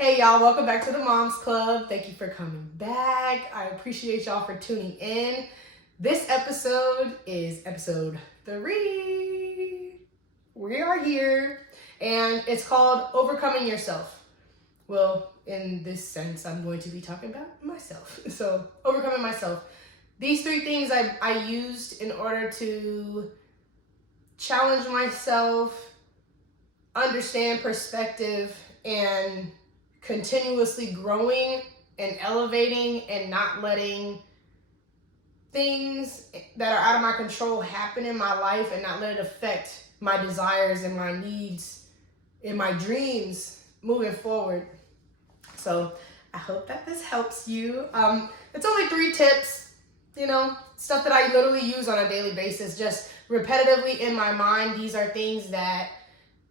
Hey y'all, welcome back to the Moms Club. Thank you for coming back. I appreciate y'all for tuning in. This episode is episode 3. We are here and it's called Overcoming Yourself. Well, in this sense, I'm going to be talking about myself. So, overcoming myself. These 3 things I used in order to challenge myself, understand perspective, and continuously growing and elevating and not letting things that are out of my control happen in my life and not let it affect my desires and my needs and my dreams moving forward. So I hope that this helps you. It's only 3 tips, stuff that I literally use on a daily basis, just repetitively in my mind. These are things that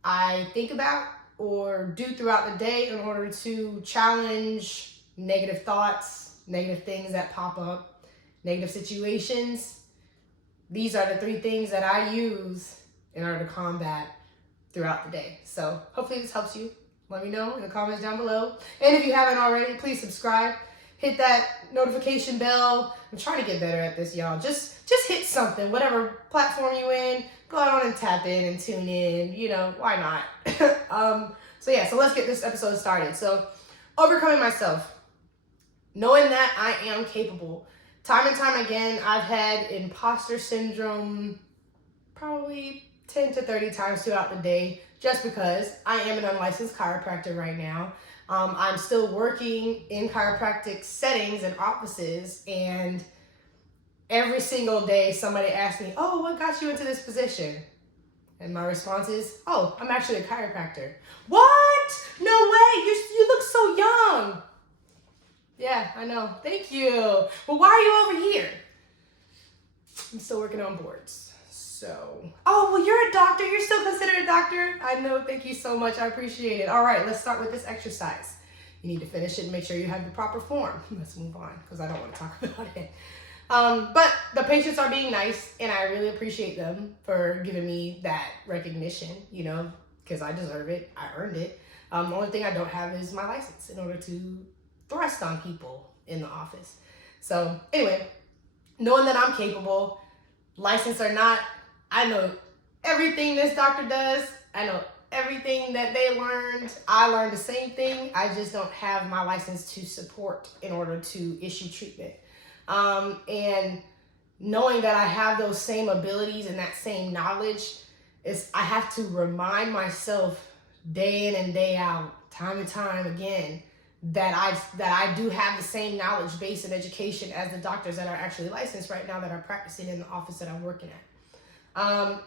I think about or do throughout the day in order to challenge negative thoughts, negative things that pop up, negative situations. These are the 3 things that I use in order to combat throughout the day. So hopefully this helps you. Let me know in the comments down below. And if you haven't already, please subscribe. Hit that notification bell. I'm trying to get better at this, y'all. Just hit something, whatever platform you in. Go on and tap in and tune in. Why not? So let's get this episode started. So, overcoming myself. Knowing that I am capable. Time and time again, I've had imposter syndrome probably 10 to 30 times throughout the day, just because I am an unlicensed chiropractor right now. I'm still working in chiropractic settings and offices, and every single day somebody asks me, "Oh, what got you into this position?" And my response is, "Oh, I'm actually a chiropractor." "What? No way, you look so young." Yeah, I know. Thank you. Well, why are you over here? I'm still working on boards. So, oh, well, you're a doctor. You're still considered a doctor. I know. Thank you so much. I appreciate it. All right, let's start with this exercise. You need to finish it and make sure you have the proper form. Let's move on because I don't want to talk about it. But the patients are being nice, and I really appreciate them for giving me that recognition, because I deserve it. I earned it. The only thing I don't have is my license in order to thrust on people in the office. So anyway, knowing that I'm capable, license or not, I know everything this doctor does. I know everything that they learned. I learned the same thing. I just don't have my license to support in order to issue treatment. And knowing that I have those same abilities and that same knowledge, I have to remind myself day in and day out, time and time again, that I do have the same knowledge base and education as the doctors that are actually licensed right now that are practicing in the office that I'm working at.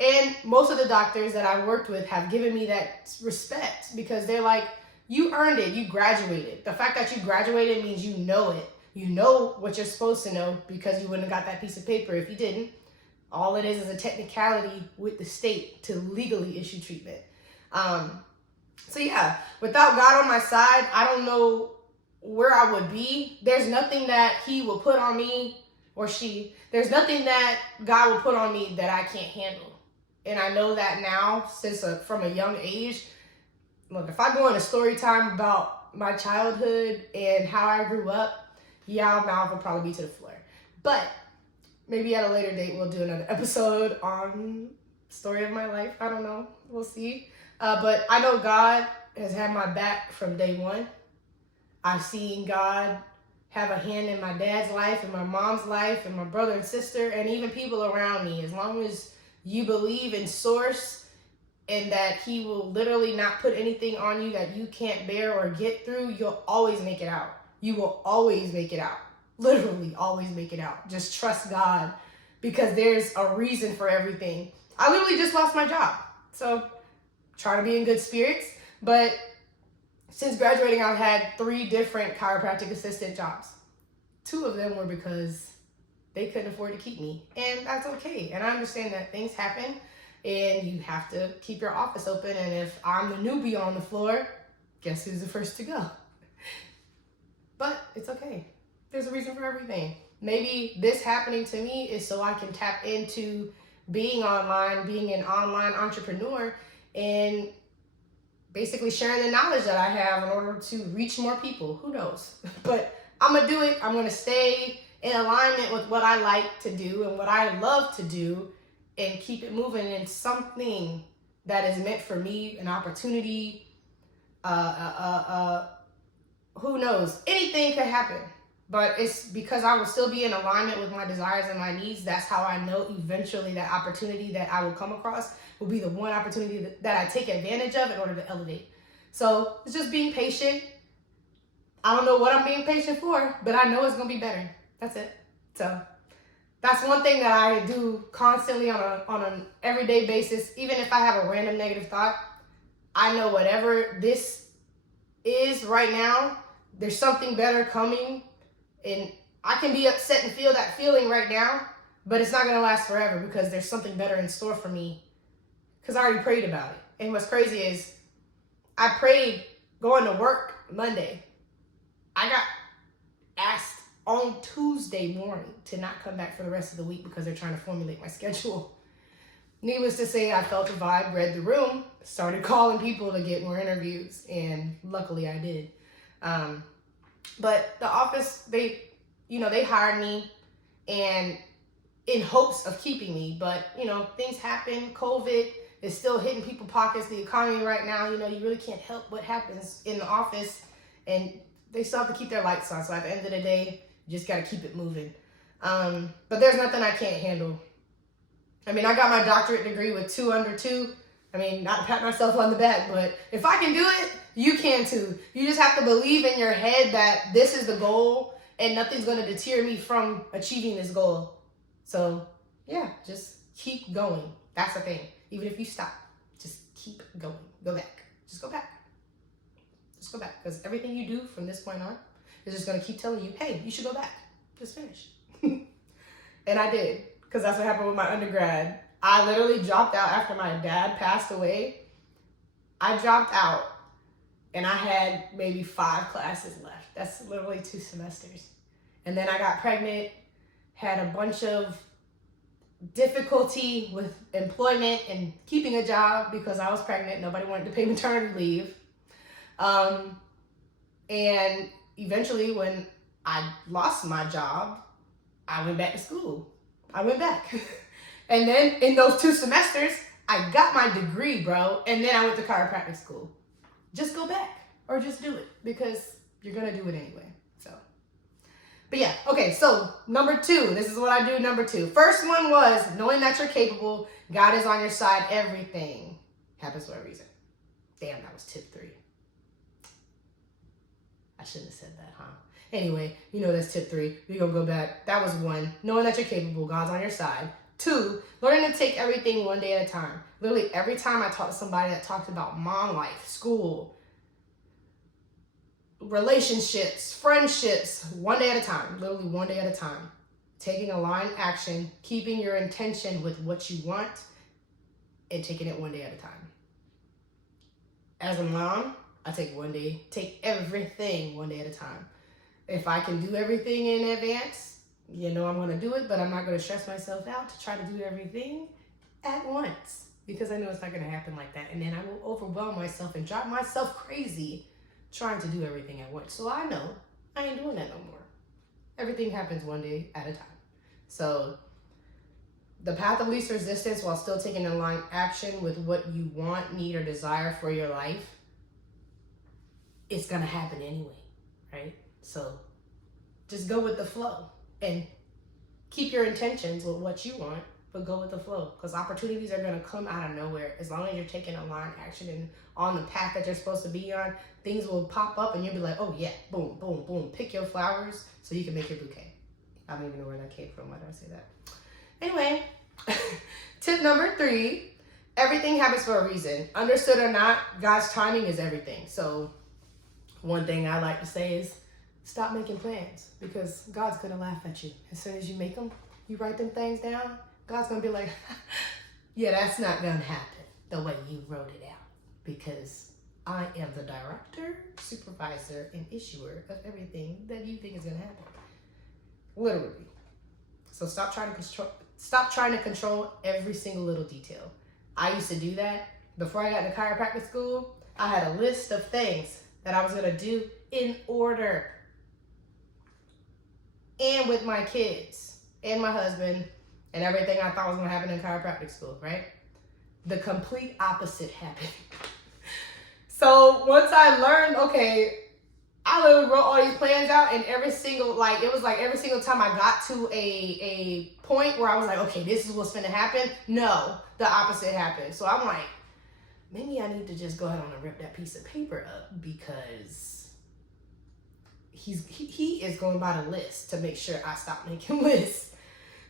And most of the doctors that I worked with have given me that respect because they're like, "You earned it. You graduated. The fact that you graduated means you know it. You know what you're supposed to know because you wouldn't have got that piece of paper if you didn't. All it is a technicality with the state to legally issue treatment." So yeah, without God on my side, I don't know where I would be. There's nothing that he will put on me or she. There's nothing that God will put on me that I can't handle. And I know that now since from a young age. Look, if I go into story time about my childhood and how I grew up, yeah, my mouth will probably be to the floor. But maybe at a later date, we'll do another episode on story of my life. I don't know. We'll see. But I know God has had my back from day one. I've seen God have a hand in my dad's life and my mom's life and my brother and sister and even people around me. As long as you believe in Source and that he will literally not put anything on you that you can't bear or get through, you'll always make it out. You will always make it out. Literally always make it out. Just trust God because there's a reason for everything. I literally just lost my job. So try to be in good spirits. But since graduating, I've had 3 different chiropractic assistant jobs. 2 of them were because they couldn't afford to keep me. And that's okay. And I understand that things happen and you have to keep your office open. And if I'm the newbie on the floor, guess who's the first to go? But it's okay. There's a reason for everything. Maybe this happening to me is so I can tap into being online, being an online entrepreneur, and basically sharing the knowledge that I have in order to reach more people. Who knows? But I'm going to do it. I'm going to stay in alignment with what I like to do and what I love to do and keep it moving in something that is meant for me, an opportunity. Who knows? Anything could happen. But it's because I will still be in alignment with my desires and my needs. That's how I know eventually that opportunity that I will come across will be the one opportunity that I take advantage of in order to elevate. So it's just being patient. I don't know what I'm being patient for, but I know it's going to be better. That's it. So that's one thing that I do constantly on an everyday basis. Even if I have a random negative thought, I know whatever this is right now, there's something better coming. And I can be upset and feel that feeling right now, but it's not going to last forever because there's something better in store for me because I already prayed about it. And what's crazy is I prayed going to work Monday. I got asked on Tuesday morning to not come back for the rest of the week because they're trying to formulate my schedule. Needless to say, I felt the vibe, read the room, started calling people to get more interviews, and luckily I did. But the office, they hired me and in hopes of keeping me. But, things happen. COVID is still hitting people's pockets. The economy right now, you really can't help what happens in the office. And they still have to keep their lights on. So at the end of the day, you just got to keep it moving. But there's nothing I can't handle. I mean, I got my doctorate degree with 2 under 2. I mean, not to pat myself on the back, but if I can do it, you can too. You just have to believe in your head that this is the goal and nothing's going to deter me from achieving this goal. So, yeah, just keep going. That's the thing. Even if you stop, just keep going. Go back. Just go back. Just go back. Because everything you do from this point on is just going to keep telling you, hey, you should go back. Just finish. And I did. Because that's what happened with my undergrad. I literally dropped out after my dad passed away. I dropped out and I had maybe 5 classes left. That's literally 2 semesters. And then I got pregnant, had a bunch of difficulty with employment and keeping a job because I was pregnant. Nobody wanted to pay maternity leave. And eventually when I lost my job, I went back to school. I went back. And then in those 2 semesters, I got my degree, bro. And then I went to chiropractic school. Just go back or just do it because you're going to do it anyway. So, but yeah. Okay. So number 2, this is what I do. Number 2. First one was knowing that you're capable. God is on your side. Everything happens for a reason. Damn, that was tip 3. I shouldn't have said that, huh? Anyway, that's tip 3. We're going to go back. That was 1. Knowing that you're capable. God's on your side. 2, learning to take everything one day at a time. Literally every time I talk to somebody that talks about mom life, school, relationships, friendships, one day at a time. Literally one day at a time. Taking aligned action, keeping your intention with what you want, and taking it one day at a time. As a mom, I take everything one day at a time. If I can do everything in advance, I'm going to do it, but I'm not going to stress myself out to try to do everything at once because I know it's not going to happen like that. And then I will overwhelm myself and drive myself crazy trying to do everything at once. So I know I ain't doing that no more. Everything happens one day at a time. So the path of least resistance while still taking aligned action with what you want, need, or desire for your life, it's going to happen anyway, right? So just go with the flow. And keep your intentions with what you want, but go with the flow. Because opportunities are going to come out of nowhere. As long as you're taking aligned action and on the path that you're supposed to be on, things will pop up and you'll be like, oh yeah, boom, boom, boom. Pick your flowers so you can make your bouquet. I don't even know where that came from. Why did I say that? Anyway, tip number 3, everything happens for a reason. Understood or not, God's timing is everything. So one thing I like to say is, stop making plans because God's going to laugh at you. As soon as you make them, you write them things down, God's going to be like, yeah, that's not going to happen the way you wrote it out because I am the director, supervisor, and issuer of everything that you think is going to happen. Literally. So stop trying to control every single little detail. I used to do that. Before I got into chiropractic school, I had a list of things that I was going to do in order. And with my kids and my husband and everything I thought was going to happen in chiropractic school, right? The complete opposite happened. So once I learned, okay, I literally wrote all these plans out, and every single time I got to a point where I was like, okay, this is what's going to happen. No, the opposite happened. So I'm like, maybe I need to just go ahead and rip that piece of paper up, because he is going by the list to make sure I stop making lists.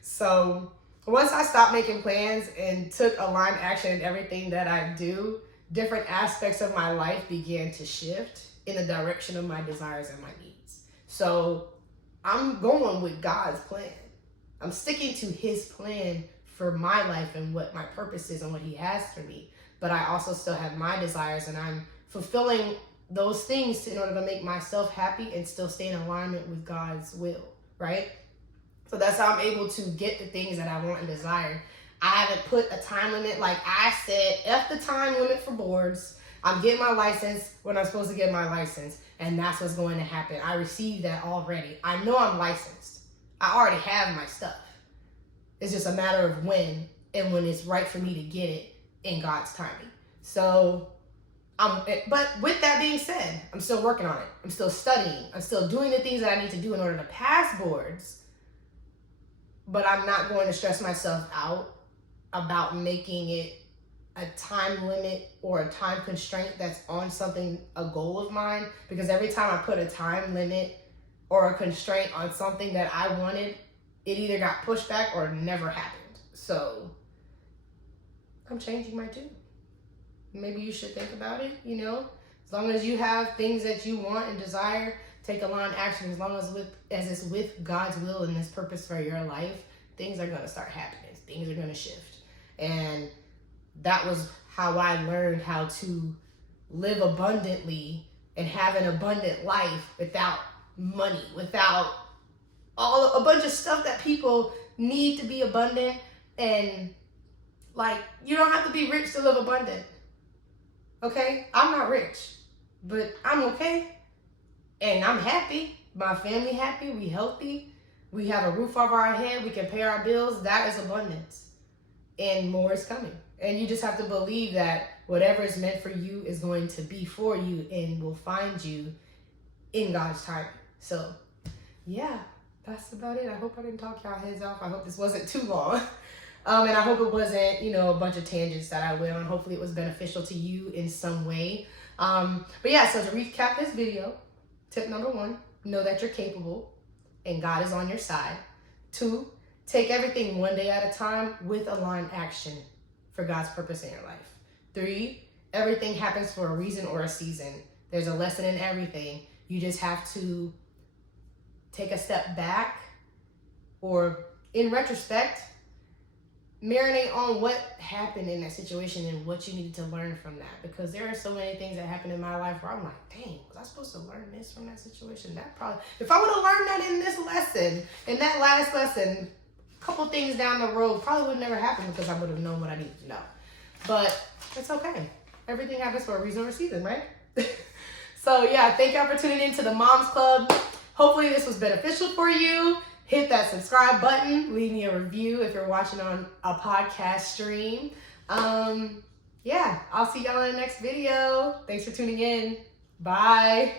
So once I stopped making plans and took aligned action in everything that I do, different aspects of my life began to shift in the direction of my desires and my needs. So I'm going with God's plan. I'm sticking to his plan for my life and what my purpose is and what he has for me. But I also still have my desires, and I'm fulfilling those things in order to make myself happy and still stay in alignment with God's will, right? So that's how I'm able to get the things that I want and desire. I haven't put a time limit. Like I said, F the time limit for boards. I'm getting my license when I'm supposed to get my license, and that's what's going to happen. I received that already. I know I'm licensed. I already have my stuff. It's just a matter of when, and when it's right for me to get it in God's timing. So, but with that being said, I'm still working on it. I'm still studying. I'm still doing the things that I need to do in order to pass boards. But I'm not going to stress myself out about making it a time limit or a time constraint that's on something, a goal of mine, because every time I put a time limit or a constraint on something that I wanted, it either got pushed back or never happened. So I'm changing my tune. Maybe you should think about it, as long as you have things that you want and desire, take aligned action. As long as it's with God's will and his purpose for your life, things are going to start happening. Things are going to shift. And that was how I learned how to live abundantly and have an abundant life without money, without a bunch of stuff that people need to be abundant. And you don't have to be rich to live abundant. Okay? I'm not rich, but I'm okay. And I'm happy. My family happy. We healthy. We have a roof over our head. We can pay our bills. That is abundance. And more is coming. And you just have to believe that whatever is meant for you is going to be for you and will find you in God's time. So, yeah, that's about it. I hope I didn't talk y'all heads off. I hope this wasn't too long. And I hope it wasn't, a bunch of tangents that I went on. Hopefully it was beneficial to you in some way. But yeah, so to recap this video, tip number 1, know that you're capable and God is on your side. 2, take everything one day at a time with aligned action for God's purpose in your life. 3, everything happens for a reason or a season. There's a lesson in everything. You just have to take a step back, or in retrospect, marinate on what happened in that situation and what you needed to learn from that. Because there are so many things that happened in my life where I'm like, dang, was I supposed to learn this from that situation? That probably, if I would have learned that in this lesson, in that last lesson, a couple things down the road probably would never happen, because I would have known what I needed to know. But it's okay. Everything happens for a reason or a season, right? So yeah, thank y'all for tuning in to the Moms Club. Hopefully this was beneficial for you. Hit that subscribe button. Leave me a review if you're watching on a podcast stream. Yeah, I'll see y'all in the next video. Thanks for tuning in. Bye.